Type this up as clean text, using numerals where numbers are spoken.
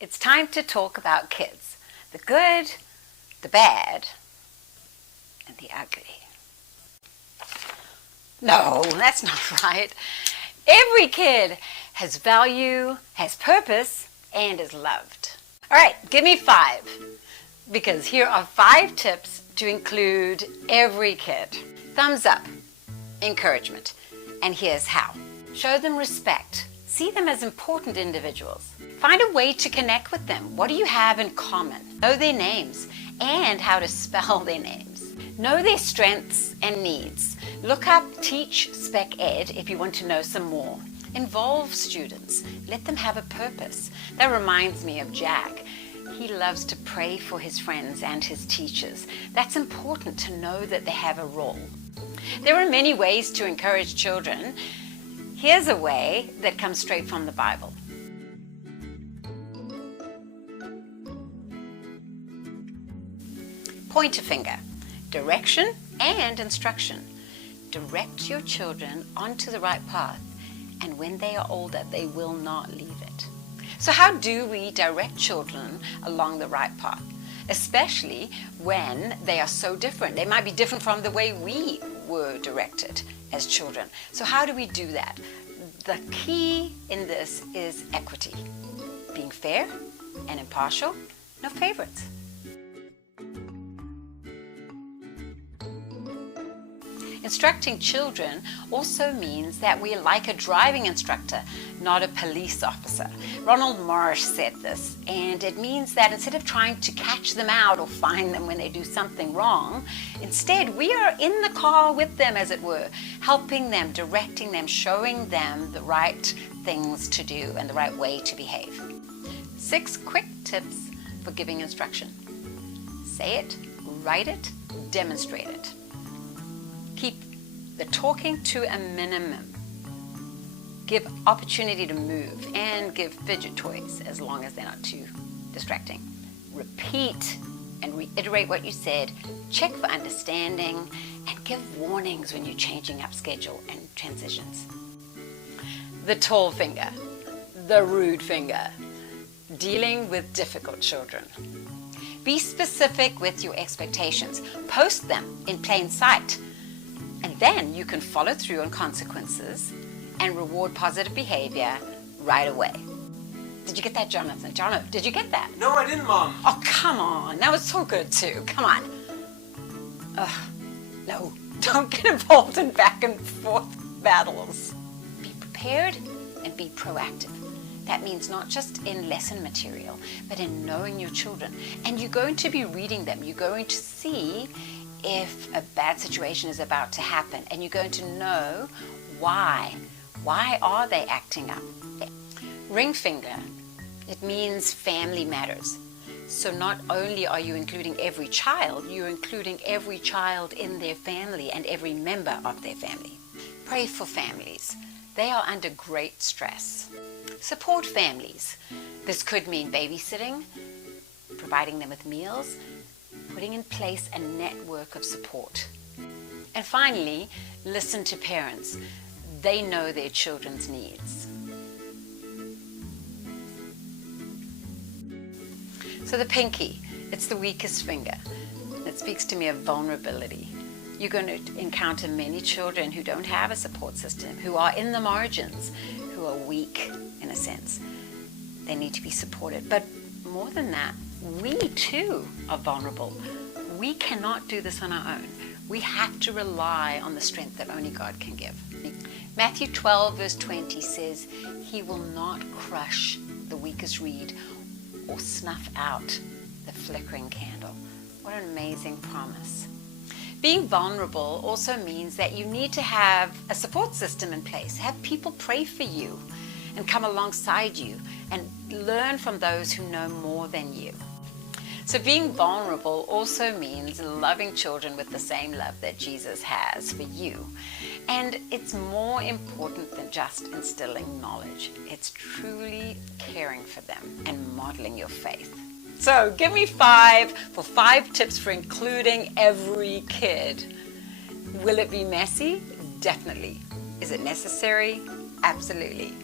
It's time to talk about kids. The good, the bad, and the ugly. No, that's not right. Every kid has value, has purpose, and is loved. All right, give me 5, because here are 5 tips to include every kid. Thumbs up, encouragement, and here's how. Show them respect. See them as important individuals. Find a way to connect with them. What do you have in common? Know their names and how to spell their names. Know their strengths and needs. Look up Teach Spec Ed if you want to know some more. Involve students. Let them have a purpose. That reminds me of Jack. He loves to pray for his friends and his teachers. That's important to know that they have a role. There are many ways to encourage children. Here's a way that comes straight from the Bible. Point a finger, direction and instruction. Direct your children onto the right path, and when they are older, they will not leave it. So how do we direct children along the right path? Especially when they are so different. They might be different from the way we were directed as children. So how do we do that? The key in this is equity. Being fair and impartial, no favorites. Instructing children also means that we're like a driving instructor, not a police officer. Ronald Marsh said this, and it means that instead of trying to catch them out or find them when they do something wrong, instead we are in the car with them, as it were, helping them, directing them, showing them the right things to do and the right way to behave. 6 quick tips for giving instruction. Say it, write it, demonstrate it. Keep the talking to a minimum. Give opportunity to move and give fidget toys as long as they're not too distracting. Repeat and reiterate what you said. Check for understanding and give warnings when you're changing up schedule and transitions. The tall finger, the rude finger. Dealing with difficult children. Be specific with your expectations. Post them in plain sight. And then you can follow through on consequences and reward positive behavior right away. Did you get that, Jonathan? Jonathan, did you get that? No, I didn't, Mom. Oh, come on. That was so good, too. Come on. No, don't get involved in back and forth battles. Be prepared and be proactive. That means not just in lesson material, but in knowing your children. And you're going to be reading them. You're going to see if a bad situation is about to happen, and you're going to know why. Why are they acting up? Ring finger, it means family matters. So not only are you including every child, you're including every child in their family and every member of their family. Pray for families. They are under great stress. Support families. This could mean babysitting, providing them with meals, putting in place a network of support. And finally, listen to parents. They know their children's needs. So the pinky, it's the weakest finger. It speaks to me of vulnerability. You're going to encounter many children who don't have a support system, who are in the margins, who are weak in a sense. They need to be supported. But more than that, we too are vulnerable. We cannot do this on our own. We have to rely on the strength that only God can give. Matthew 12 verse 20 says, He will not crush the weakest reed or snuff out the flickering candle. What an amazing promise. Being vulnerable also means that you need to have a support system in place. Have people pray for you and come alongside you and learn from those who know more than you. So being vulnerable also means loving children with the same love that Jesus has for you. And it's more important than just instilling knowledge. It's truly caring for them and modeling your faith. So give me 5 for 5 tips for including every kid. Will it be messy? Definitely. Is it necessary? Absolutely.